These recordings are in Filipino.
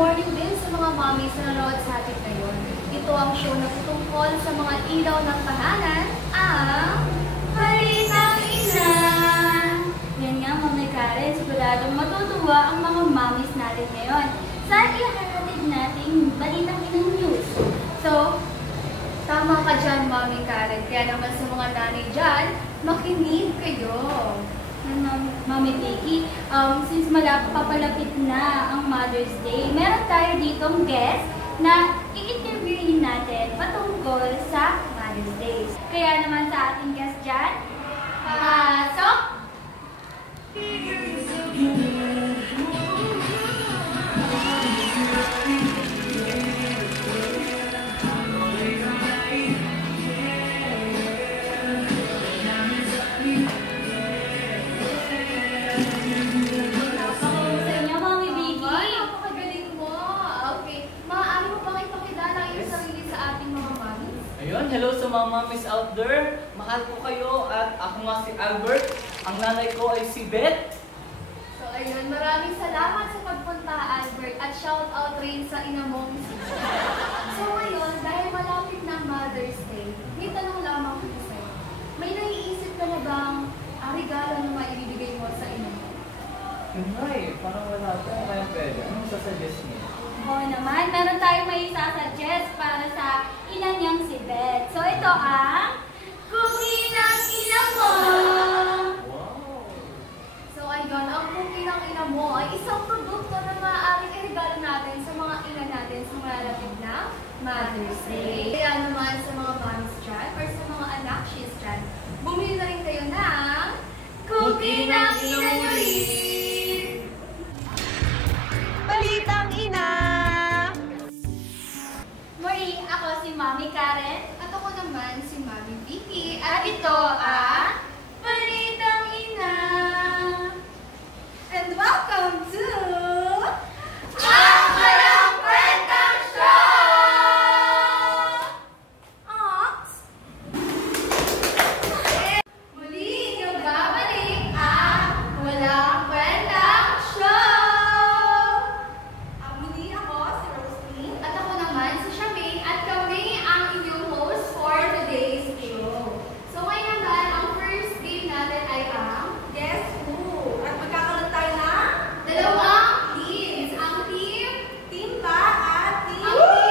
morning din sa mga mommies na nanonood sa atin ngayon. Ito ang show na tutungkol sa mga ilaw ng tahanan, ang Balitang Ina! Yan nga, Mami Karen, siguradong matutuwa ang mga mommies natin ngayon sa ihahatid nating Balitang Ina News. So, tama ka dyan, Mami Karen. Kaya naman sa mga nanay dyan, makinig kayo. Mami Vicky, since papalapit na ang Mother's Day, meron tayo ditong guest na i-interviewin natin patungkol sa Mother's Day. Kaya naman sa ating guest dyan, pasok! Hello sa mga mommies out there. Mahal ko kayo at ako nga si Albert. Ang nanay ko ay si Beth. So ayun, maraming salamat sa pagpunta, Albert, at shout out rin sa ina mong si Beth. So ngayon, dahil malapit na Mother's Day, may tanong lamang ko sa'yo. May naiisip ka na bang regalo na maibibigay mo sa ina mo? Yun nga eh, parang wala ito. Kaya pwede. Anong sasuggest niyo? Oo naman, meron tayong may isasuggest para sa ina niyang si Beth. So ito ang Cookie ng Ina Mo! Wow! So ayun, ang Cookie ng Ina Mo ay isang produkto na maaaring i-regalo natin sa mga ina natin sa malapit na Mother's Day. Kaya naman sa mga moms dyan or sa mga anak she's dyan, bumili na rin kayo ng Cookie ng Ina nyo rin! Balitang Ina! Muli, ako si Mami Karen. At ako naman si Mami Vicky. At ito ang Balitang Ina! And welcome to Ang Walang Kwentang Show! Ox! Muli inyong babalik ang Walang Kwentang Show! Muli ako si Rosalie. At ako naman si Charmaine. At kami ang inyong host for today's show. So ngayon naman, ang first game natin ay ang Guess Who? At magkakaroon tayo ng dalawang teams. Ang Team Ba at Team Boy!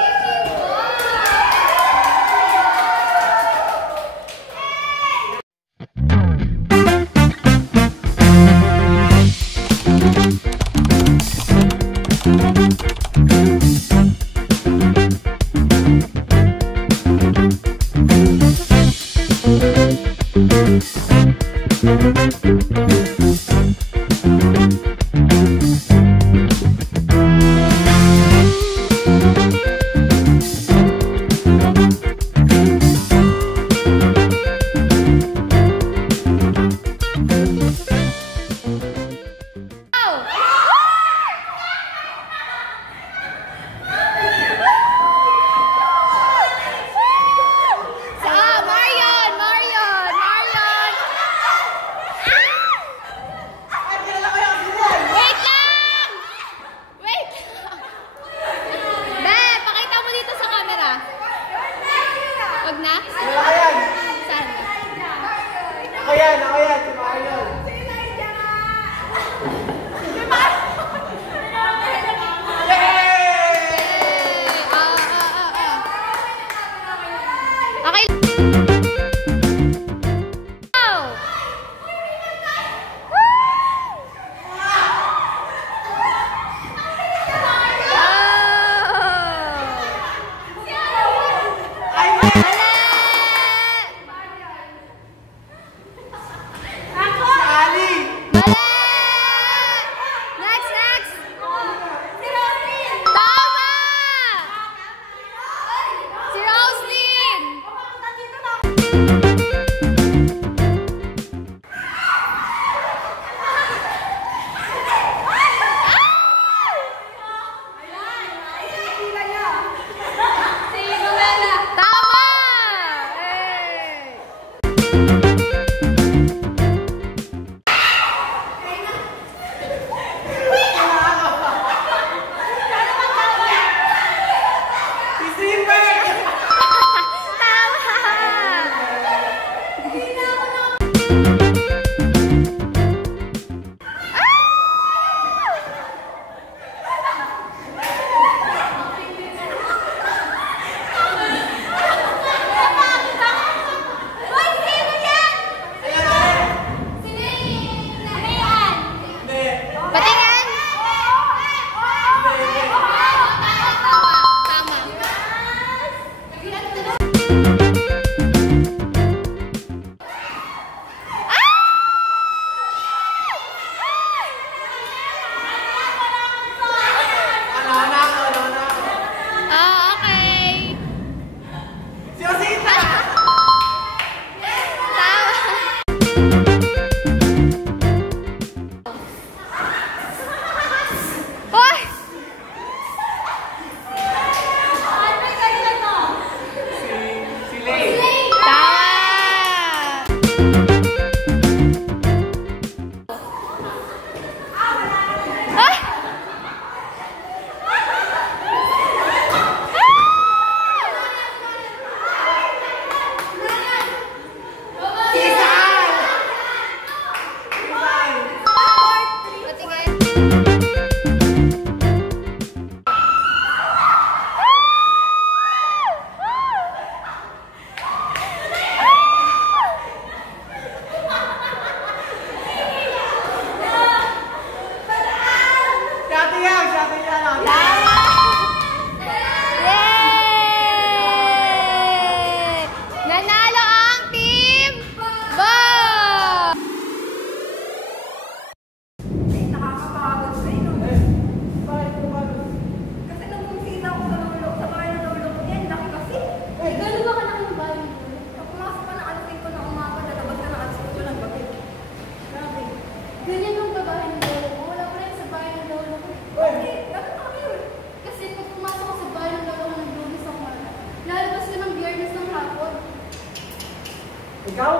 Ikaw?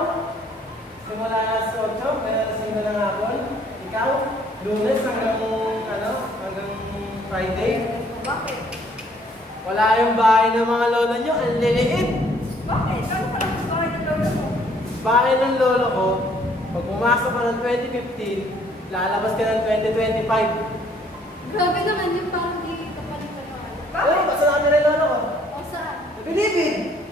Simula alas 8, kaya alas 5 ng hapon. Ikaw? Lunes hanggang Friday. Bakit? Wala yung bahay ng mga lola nyo, ang liliit. Bakit? Ano pa lang gusto kayo ng lolo mo? Bahay ng lolo ko, pag pumasok ka ng 2015, lalabas ka ng 2025. Grabe naman yun, parang di kapalitan mo. Oo, kasalanan nila yung lolo ko. O saan? Bilibid!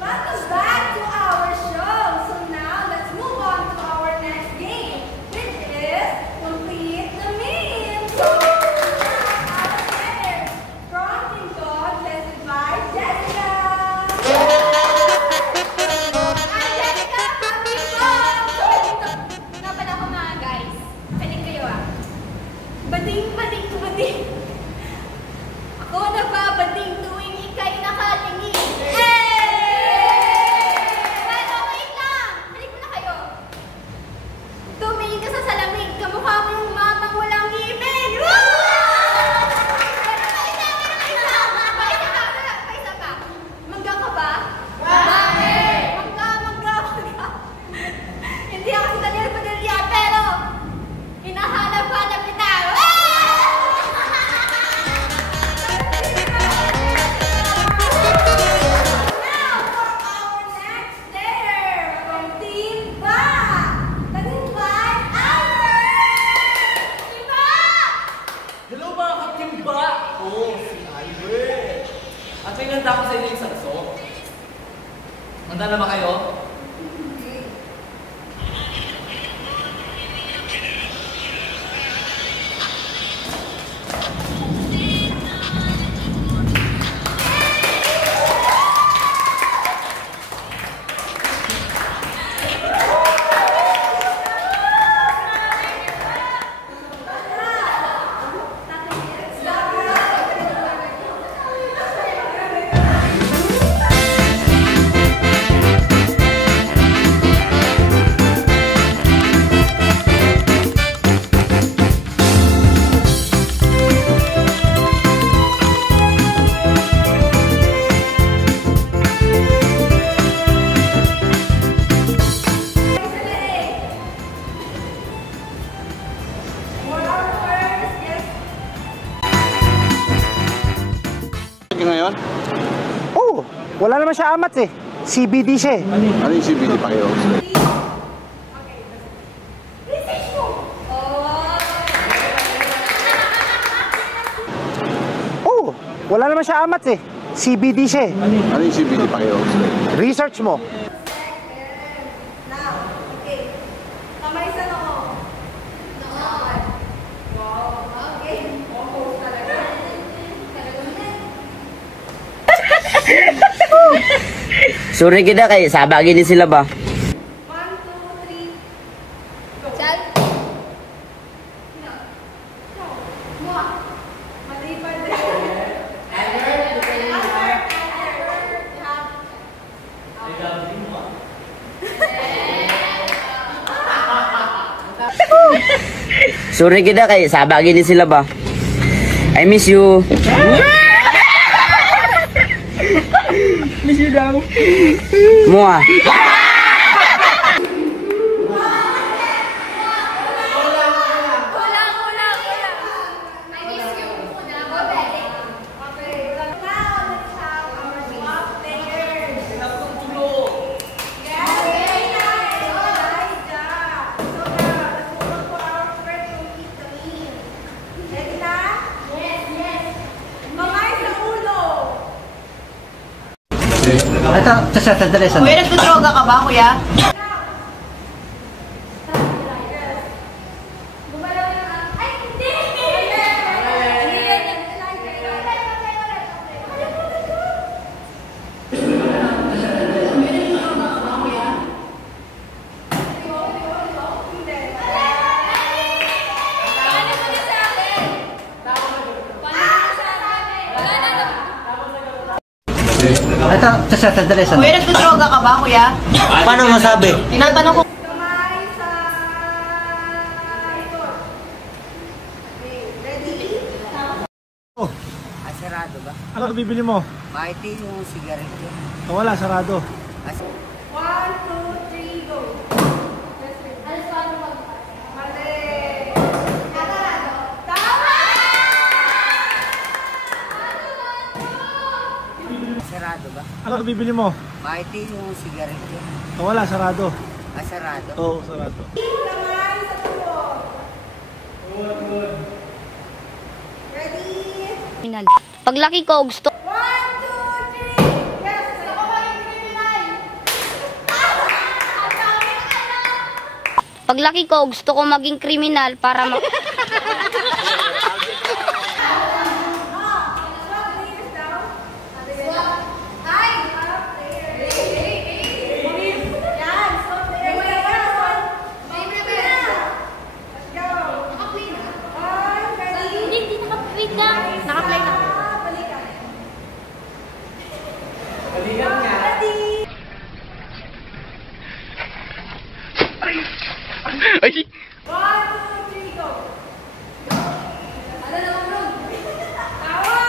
Welcome back to our show. So now, let's move on to our next game, which is Complete the Meme. So, our winner from Team Dog, led by Jessica. Hi, Jessica! Happy fun! So, dito nga pala ako mga guys. Kaling kayo ah. Bading, bading, bading. Ako nagbabading tuwing ika'y nakatingin. Pero wait lang! Halik mo na kayo. Tumingin ka sa salamin. Kamukha mo yung matang walang ngipin. Pero paisa pa. Mangga ka ba? Bakit? Mangga. Hindi ako si Daniel Padilla, pero hinahanap-hanap kita. Now, for our next player from Team Ba, led by Albert. Team Ba! Hello mga katimba! Oo, si Albert. At may ganda ko sa inyo yung sarso. Handa na ba kayo? For our first guest. Ngayon? Oh, wala naman siya amat eh. CBD siya eh. Ano yung CBD pa kayo? Research mo! Oh, wala naman siya amat eh. CBD siya eh. Ano yung CBD pa kayo? Research mo. Now, okay. Kamay sa noo. Wow. Okay. Wow, talaga. Suri kita kay sabagin ni sila ba? 1, 2, 3. Chal. Mali pa din. Albert. Ay, gabi mo ah. Suri kita kay sabagin ni sila ba? I miss you. Miss you daw. Mua. Kulang. I miss you muna. Babalik. Okay. Now, let's have our swap players. Pinagtutulog. Yes, very nice. Nice job. So now, let's move on to our first Complete the Meme. Ready na? Yes. Kamay sa ulo. Ito, sandali. Kuya, nagdodroga ka ba, kuya? Gumalaw yung ay, hindi! Ito, sandali. Kuya, nagdodroga ka ba, kuya? Paano masabi? Tinatanong ko. Kamay sa likod. Okay, ready? Sarado ba? Ano bibili mo? Mighty yung sigarilyo. Wala, sarado. 1, 2, 3, go. Alas 4 magpas. Mali. Sarado. Tama! Sarado ba? Ano bibili mo? Mighty yung sigarilyo. Wala, sarado. Sarado. Oo, sarado. Kamay sa tubo. Good. Ready? Paglaki ko, gusto 1, 2, 3. Yes, ako ba yung criminal? Paglaki ko, gusto ko maging kriminal para Swap players daw. Swap. Ay! Swap players. Yan, swap players. Let's go. Naka-play na? One, ready? Hindi naka-play na. Naka-play na. Balikan. Balikan nga. Ready? Ay! 1, 2, 3, go. Ano naman, bro? Tawa!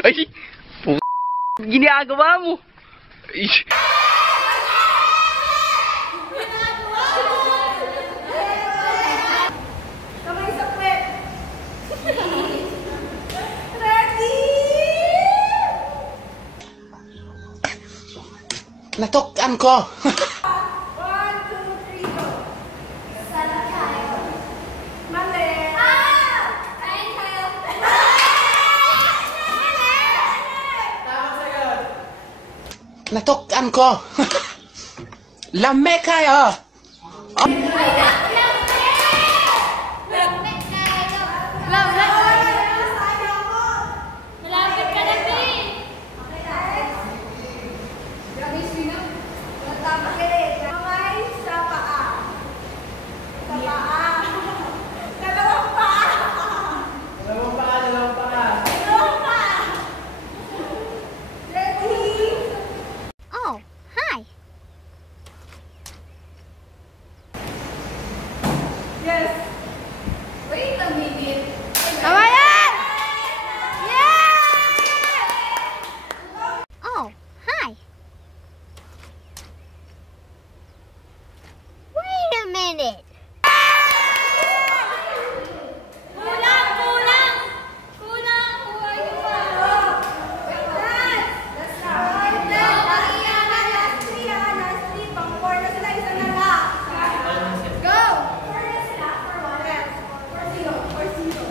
Ay! Ginagawa mo! Ay! Kamay sa puwet. Ready? Natukan ko. 1, 2, 3, go. Sana kayo. Mali. Kain kayo. Natukan ko. Lame kayo. Malapit ka na, Pin. Okay, next. Grabe sino? Magtapakilit. Kamay sa paa. Sa paa. Dalawang paa. Dalawang paa. Dalawang paa. Ready? Oh, hi. Yes. Wait a minute. Tama yan! Oh, hi. Wait a minute. Kulang! Kulang! Kulang! Who are you from? That's right. Last three. Pang-four na sila. Isa na lang. Go! Four na sila. For one. Yes. For zero. For zero.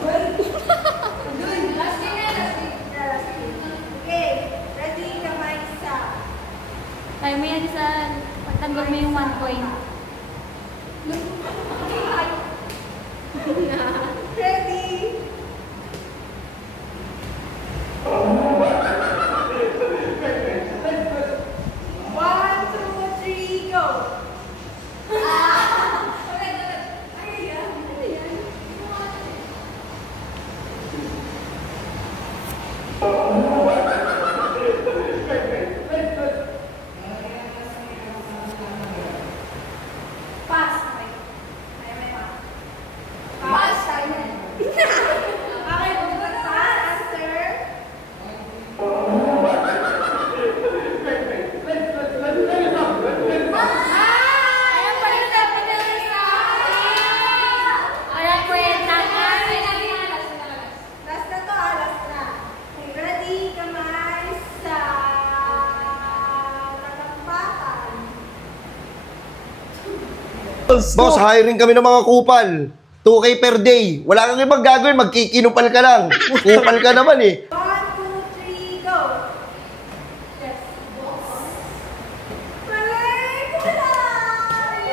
Dun. Last three na. Last three. Okay. Ready? Kamay sa. Kaya mo yan sa pagtanggol mo yung 1 point. Ready? One, two, three, go. Pass. May pa. Pass. Okay, pass. Answer. Ayan pa rin dapat yung sa Ayan po yan Last na to, last na. Okay, ready? Kamay sa talampakan. Boss, hiring kami ng mga kupal. 2K per day. Wala kang ibang gagawin, magkikinupal ka lang. Kupal ka naman eh. 1, 2, 3, go. Yes. Mali! Kulang!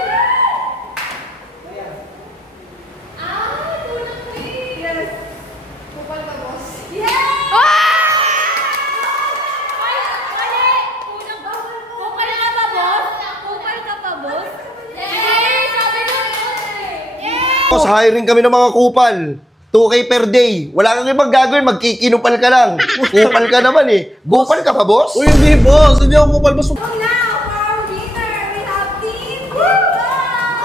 Yes. Kupal ka, boss. Yes! Kupal ka pa, boss? Kupal ka pa, boss? Yes! Sabi mo Boss, hiring kami ng mga kupal. 2K per day. Wala kang ibang gagawin, magkikinupal ka lang. Kupal ka naman eh. Kupal ka pa, boss? Uy, hindi boss. Hindi ako kupal boss. So now, for our winner, we have Team Kupal!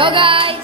Go guys!